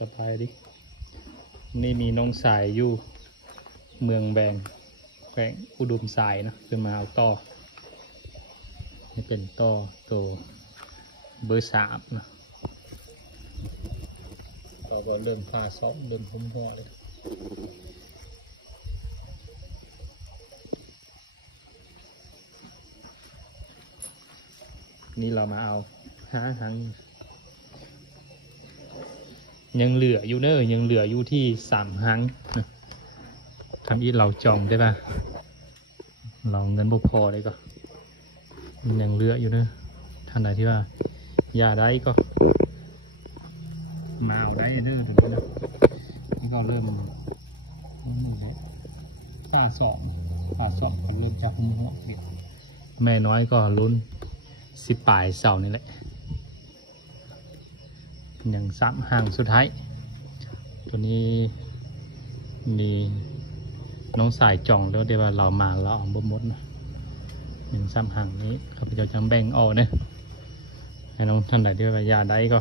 สบายดินี่มีน้องสายอยู่เมืองแบงแขวงอุดมสายนะขึ้นมาเอาต่อนี่เป็นต่อตัวเบอร์3นะเราก็เริ่มพาซ้อมเดินพุ่มหัวเลยนี่เรามาเอาหางยังเหลืออยู่เนอะยังเหลืออยู่ที่3หางทำอีเราจองได้ป่ะเราเงินบ่พอเลยก็ยังเหลืออยู่เนอะท่านใดที่ว่ายาได้ก็มาเอาได้เนอะถึงนะนี่ก็เริ่มนี่แหละตาสองเริ่มจะหุ่มหัวแม่น้อยก็ลุ้น10 ปลายเสานี่แหละอย่าง3หางสุดท้ายตัวนี้มีน้องสายจ่องแล้วเดี๋ยวเรามาเราเอาบ่หมดนะอย่าง3หางนี้ข้าพเจ้าจะแบ่งออกเนี่ยให้น้องท่านใดที่ว่ายาได้ก็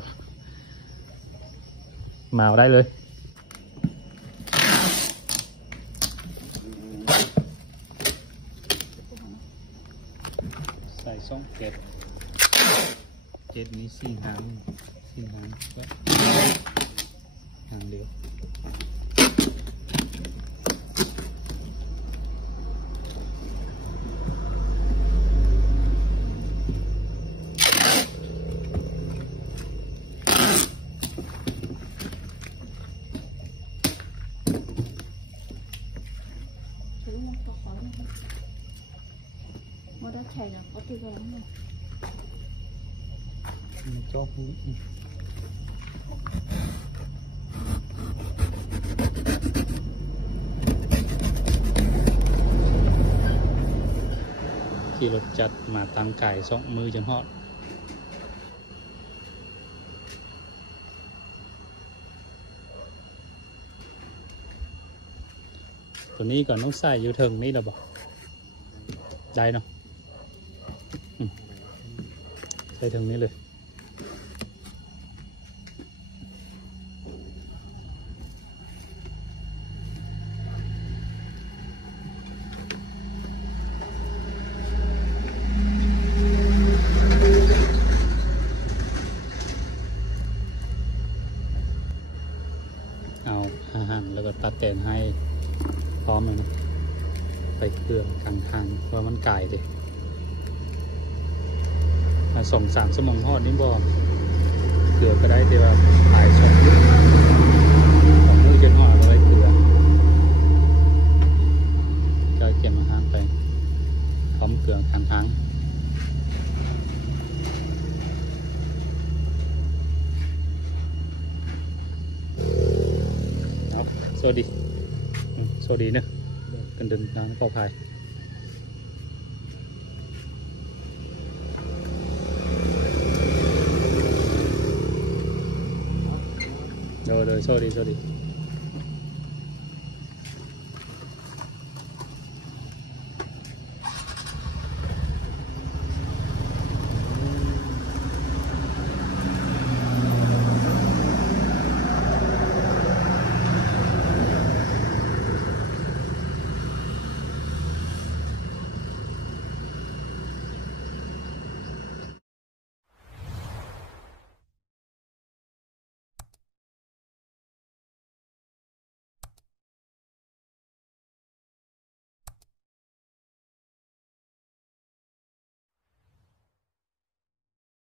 มาเอาได้เลยใส่ช่องเจ็ดนี้4หางไว้หางเดียวmà đã chảy là có tiêu lắm rồi. Cho phụขี่รถจัดมาตามไก่2 มือจนฮอดตัวนี้ก่อนต้องใส่อยู่ถึงนี่เราบอกได้เนาะใส่ถึงนี้เลยเอาอาหารแล้วก็ตัดแต่งให้พร้อมเลยนะไปเครื่องกลางทางเพราะมันไก่เลยมา2-3 ชั่วโมงทอดนี่บ่เกลือก็ได้แต่ว่าถ่าย2 มือจนห่อเราได้เกลือจะเก็บอาหารไปพร้อมเกลือกลางทางสวัสดีเนอะกันเดินทางปลอดภัยเลยสวัสดี